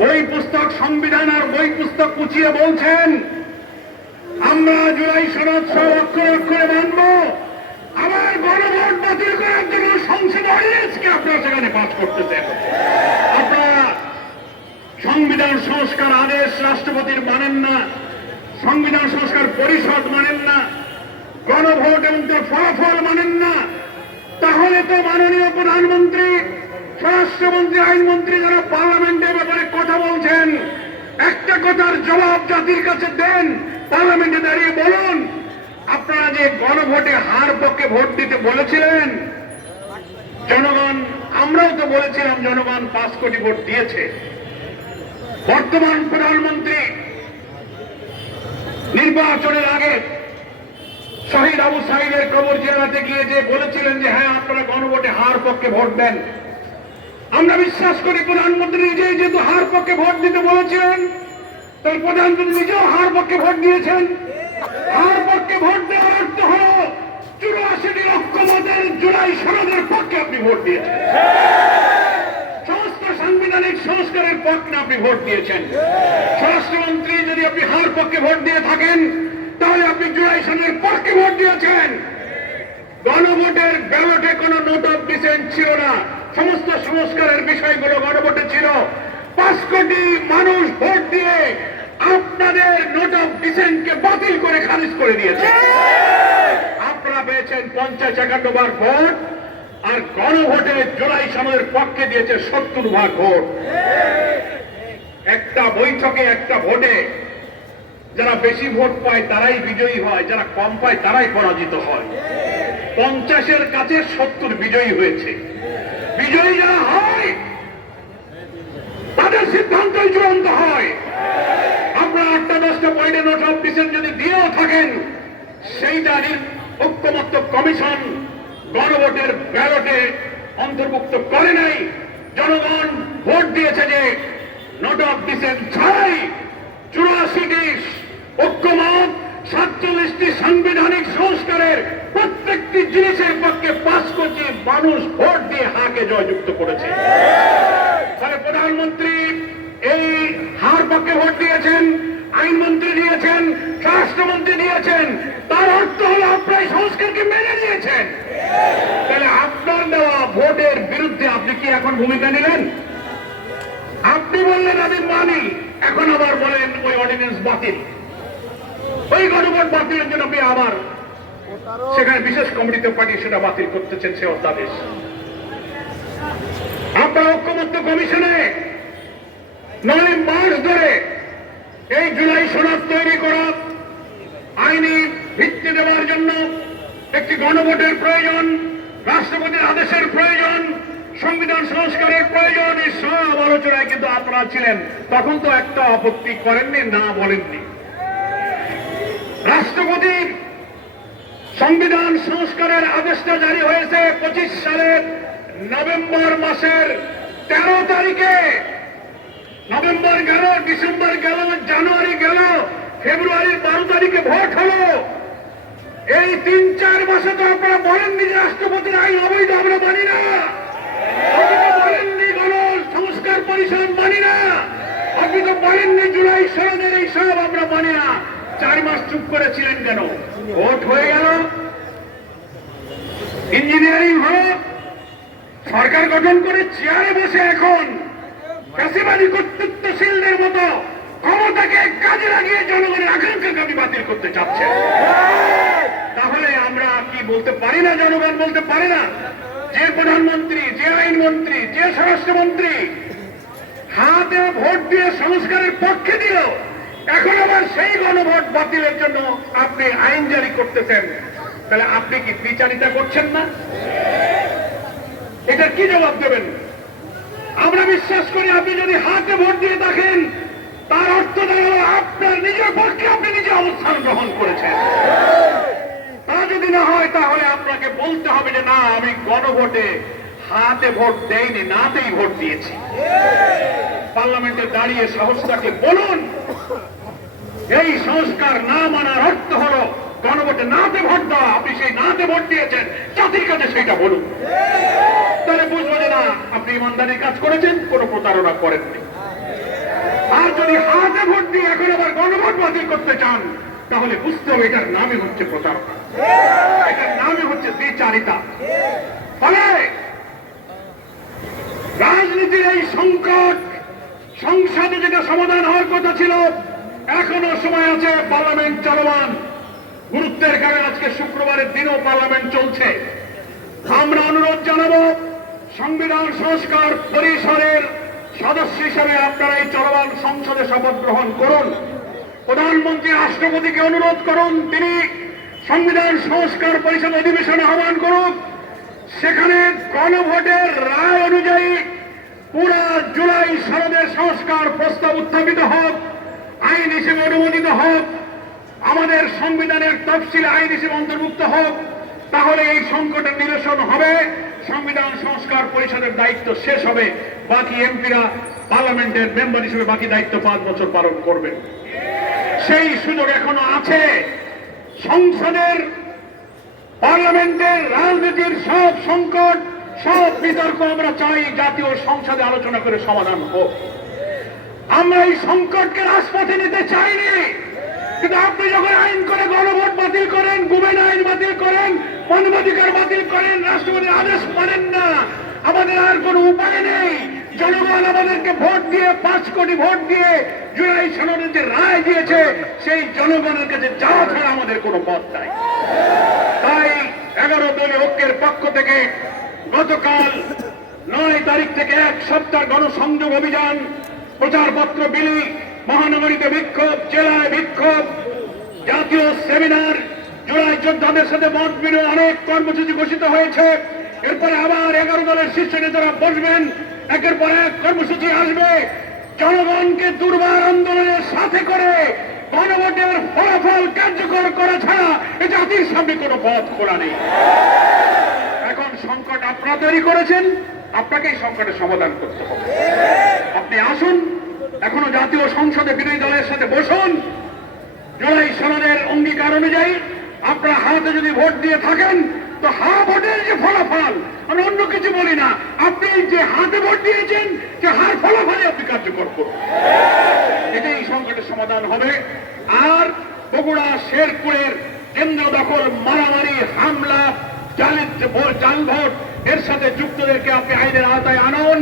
বই পুস্তক সংবিধান আর বই পুস্তক কুচিয়ে বলছেন আমরা জুলাই সনদ সব অক্ষরে অক্ষরে মানব, আবার গণভোট বাতিল করার জন্য সংসদে অর্ডিন্যান্সকে আপনারা সেখানে পাস করতেছেন। আপনারা সংবিধান সংস্কার আদেশ রাষ্ট্রপতির মানেন না, সংবিধান সংস্কার পরিষদ মানেন না, গণভোট এবং তার ফলাফল মানেন না। তাহলে তো মাননীয় প্রধানমন্ত্রী, স্বরাষ্ট্রমন্ত্রী, আইনমন্ত্রী যারা পার্লামেন্টের ব্যাপারে কথা বলছেন, একটা কথার জবাব জাতির কাছে দেন, পার্লামেন্টে দাঁড়িয়ে বলুন আপনারা যে গণভোটে হার পক্ষে ভোট দিতে বলেছিলেন, জনগণ, আমরাও তো বলেছিলাম জনগণ 5 কোটি ভোট দিয়েছে। বর্তমান প্রধানমন্ত্রী নির্বাচনের আগে শহীদ আবু সাইদের কবর জিয়ারতে গিয়ে যে বলেছিলেন যে হ্যাঁ আপনারা গণভোটে হার পক্ষে ভোট দেন, আমরা বিশ্বাস করি প্রধানমন্ত্রী নিজেই যেহেতু হার পক্ষে ভোট দিতে বলেছিলেন, তাই প্রধানমন্ত্রী নিজেও হার পক্ষে ভোট দিয়েছেন। হার পক্ষে ভোট দেওয়ার অর্থ হল 84 লক্ষ মতের জুলাই সনদের পক্ষে আপনি ভোট দিয়েছেন, সমস্ত সাংবিধানিক সংস্কারের পক্ষে আপনি ভোট দিয়েছেন। স্বরাষ্ট্রমন্ত্রী, যদি আপনি হার পক্ষে ভোট দিয়ে থাকেন তাহলে আপনি জুলাই সনদের পক্ষে ভোট দিয়েছেন। গণভোটের ব্যালটে কোনো নোট অফ ডিসেন্ট ছিল না, সমস্ত সংস্কারের বিষয়গুলো গণভোটে ছিল। 5 কোটি মানুষ ভোট দিয়ে আপনাদের নোট অফ ডিসেন্টকে বাতিল করে খারিজ করে দিয়েছে। আপনারা পেয়েছেন 50-51 বার ভোট, আর গণভোটে জুলাই সনদের পক্ষে দিয়েছে 70 ভাগ ভোট। একটা বৈঠকে একটা ভোটে যারা বেশি ভোট পায় তারাই বিজয়ী হয়, যারা কম পায় তারাই পরাজিত হয়। 50-এর কাছে 70 বিজয়ী হয়েছে। বিজয়ী যারা হয় তাদের সিদ্ধান্তই চূড়ান্ত হয়। আপনারা 8-10টা পয়েন্টে নোট অফ ডিসেন্ট যদি দিয়েও থাকেন, সেইটা ঐক্যমত্য কমিশন গণভোটের ব্যালটে অন্তর্ভুক্ত করে নাই। জনগণ ভোট দিয়েছে যে নোট অফ ডিসেন্ট ছাড়াই 84টি ঐক্যমত, 47টি সাংবিধানিক সংস্কারের প্রত্যেকটি জিনিসের পক্ষে 5 কোটি মানুষ ভোট দিয়ে হাকে জয়যুক্ত করেছে। ফলে প্রধানমন্ত্রী এই হার পক্ষে ভোট দিয়েছেন, আইনমন্ত্রী দিয়েছেন, স্বরাষ্ট্রমন্ত্রী দিয়েছেন, তার অর্থ হল আপনার সংস্কারকে মেনে নিয়েছেন। তাহলে আপনার দেওয়া ভোটের বিরুদ্ধে আপনি কি এখন ভূমিকা নিলেন? আপনি বললেন আমি মানি, এখন আবার বলেন ওই অর্ডিন্যান্স বাতিল, ওই গণভোট বাতিলের জন্য আপনি আবার সেখানে বিশেষ কমিটিতে পাঠিয়ে সেটা বাতিল করতেছেন সে অধ্যাদেশ। আপনার ঐক্যমত্য কমিশনে 9 মাস ধরে এই জুলাই সনদ তৈরি করা, আইনি ভিত্তি দেওয়ার জন্য একটি গণভোটের প্রয়োজন, রাষ্ট্রপতির আদেশের প্রয়োজন, সংবিধান সংস্কারের প্রয়োজন, এই সব আলোচনায় কিন্তু আপনারা ছিলেন। তখন তো একটা আপত্তি করেননি, না বলেননি। রাষ্ট্রপতি সংবিধান সংস্কারের আদেশটা জারি হয়েছে 25 সালের নভেম্বর মাসের 13 তারিখে। নভেম্বর গেল, ডিসেম্বর গেল, জানুয়ারি গেল, ফেব্রুয়ারির 12 তারিখে ভোট হলো। এই 3-4 মাসে তো আপনারা বলেননি যে রাষ্ট্রপতির আইন অবৈধ, আমরা মানি না। আপনি তো বলেননি গণ সংস্কার পরিষদ মানি না। আপনি তো বলেননি জুলাই সনদের এই সব আমরা মানি না। 4 মাস চুপ করেছিলেন কেন? ভোট হয়ে গেল, ইঞ্জিনিয়ারিং হলো, সরকার গঠন করে চেয়ারে বসে এখন ফ্যাসিবাদী কর্তৃত্বশীলদের মতো ক্ষমতাকে কাজে লাগিয়ে জনগণের আকাঙ্ক্ষাকে আপনি বাতিল করতে চাচ্ছেন। তাহলে আমরা কি বলতে পারি না, জনগণ বলতে পারে না যে প্রধানমন্ত্রী, যে আইনমন্ত্রী, যে স্বরাষ্ট্রমন্ত্রী হাতে ভোট দিয়ে সংস্কারের পক্ষে দিল, এখন আবার সেই গণভোট বাতিলের জন্য আপনি আইন জারি করতেছেন, তাহলে আপনি কি বিচারিতা করছেন না? এটা কি জবাব দেবেন? আমরা বিশ্বাস করি আপনি যদি হাতে ভোট দিয়ে থাকেন তার অর্থ দাঁড়ালো আপনার নিজের পক্ষে আপনি নিজে অবস্থান গ্রহণ করেছেন। তা যদি না হয় তাহলে আপনাকে বলতে হবে যে না, আমি গণভোটে হাতে ভোট দেইনি, নাতেই ভোট দিয়েছি। পার্লামেন্টে দাঁড়িয়ে সাহস থাকলে বলুন এই সংস্কার না মানার অর্থ হলো গণভোটে নাতে ভোট দেওয়া। আপনি সেই নাতে ভোট দিয়েছেন, জাতির কাছে সেটা বলুন, তাহলে বুঝবো যে না আপনি ইমানদারির কাজ করেছেন, কোনো প্রতারণা করেননি। এখন আবার গণভোট বাতিল করতে চান, তাহলে বুঝতে হবে এটার নামই হচ্ছে প্রতারণা, এটার নামই হচ্ছে দ্বিচারিতা। ফলে রাজনীতির এই সংকট সংসদে যেটা সমাধান হওয়ার কথা ছিল, এখনো সময় আছে, পার্লামেন্ট চলমান। গুরুত্বের কারণে আজকে শুক্রবারের দিনও পার্লামেন্ট চলছে। আমরা অনুরোধ জানাবো, সংবিধান সংস্কার পরিষদের সদস্য হিসেবে আপনারা এই চলমান সংসদে শপথ গ্রহণ করুন। প্রধানমন্ত্রী রাষ্ট্রপতিকে অনুরোধ করুন, তিনি সংবিধান সংস্কার পরিষদ অধিবেশন আহ্বান করুন। সেখানে গণভোটের রায় অনুযায়ী পুরা জুলাই সনদের সংস্কার প্রস্তাব উত্থাপিত হোক, আইন হিসেবে অনুমোদিত হোক, আমাদের সংবিধানের তফসিল আইন হিসেবে অন্তর্ভুক্ত হোক। তাহলে এই সংকটের নিরসন হবে, সংবিধান সংস্কার পরিষদের দায়িত্ব শেষ হবে, বাকি এমপিরা পার্লামেন্টের মেম্বার হিসেবে বাকি দায়িত্ব 5 বছর পালন করবেন। সেই সুযোগ এখনো আছে। সংসদের পার্লামেন্টের রাজনীতির সব সংকট, সব বিতর্ক আমরা চাই জাতীয় সংসদে আলোচনা করে সমাধান হোক। আমরা এই সংকটকে রাজপথে নিতে চাইনি, কিন্তু আপনি যখন আইন করে গণভোট বাতিল করেন, গুমেন আইন বাতিল করেন, মানবাধিকার বাতিল করেন, রাষ্ট্রপতির আদেশ মানেন না, আমাদের আর কোনো উপায় নেই। জনগণ আমাদেরকে ভোট দিয়ে 5 কোটি ভোট দিয়ে জুলাই সনদের যে রায় দিয়েছে, সেই জনগণের কাছে যাওয়া ছাড়া আমাদের কোনো পথ নাই। তাই 11 দলীয় ঐক্যের পক্ষ থেকে গতকাল 9 তারিখ থেকে 1 সপ্তাহ গণসংযোগ অভিযান, প্রচারপত্র বিলি, মহানগরীতে বিক্ষোভ, জেলায় বিক্ষোভ, জাতীয় সেমিনার, জুলাই যোদ্ধাদের সাথে মত বিনিময়, অনেক কর্মসূচি ঘোষিত হয়েছে। এরপরে আবার 11 দলের শীর্ষ নেতারা বসবেন, একের পর এক কর্মসূচি আসবে। জনগণকে দুর্বার আন্দোলনের সাথে করে গণভোটের ফলাফল কার্যকর করা ছাড়া এ জাতির সামনে কোনো পথ খোলা নেই। এখন সংকট আপনারা তৈরি করেছেন, আপনাকেই সংকটের সমাধান করতে হবে। আপনি আসুন, এখনো জাতীয় সংসদে বিরোধী দলের সাথে বসুন। জুলাই সনদের অঙ্গীকার অনুযায়ী আপনারা হাতে যদি ভোট দিয়ে থাকেন, তো হা ভোটের যে ফলাফল, আমি অন্য কিছু বলি না, আপনি যে হাতে ভোট দিয়েছেন, যে হার ফলাফলে আপনি কার্যকর করুন। এটাই সংকটের সমাধান হবে। আর বগুড়া শেরপুরের কেন্দ্র দখল, মারামারি, হামলা, জাল ভোট, এর সাথে যুক্তদেরকে আপনি আইনের আওতায় আনুন।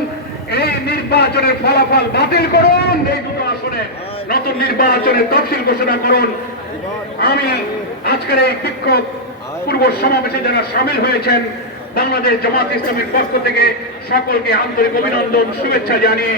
এই নির্বাচনের ফলাফল বাতিল করুন, এই দুটো আসনে নতুন নির্বাচনের তফসিল ঘোষণা করুন। আমি আজকের এই বিক্ষোভ পূর্ব সমাবেশে যারা সামিল হয়েছেন, বাংলাদেশ জামাত ইসলামীর পক্ষ থেকে সকলকে আন্তরিক অভিনন্দন, শুভেচ্ছা জানিয়ে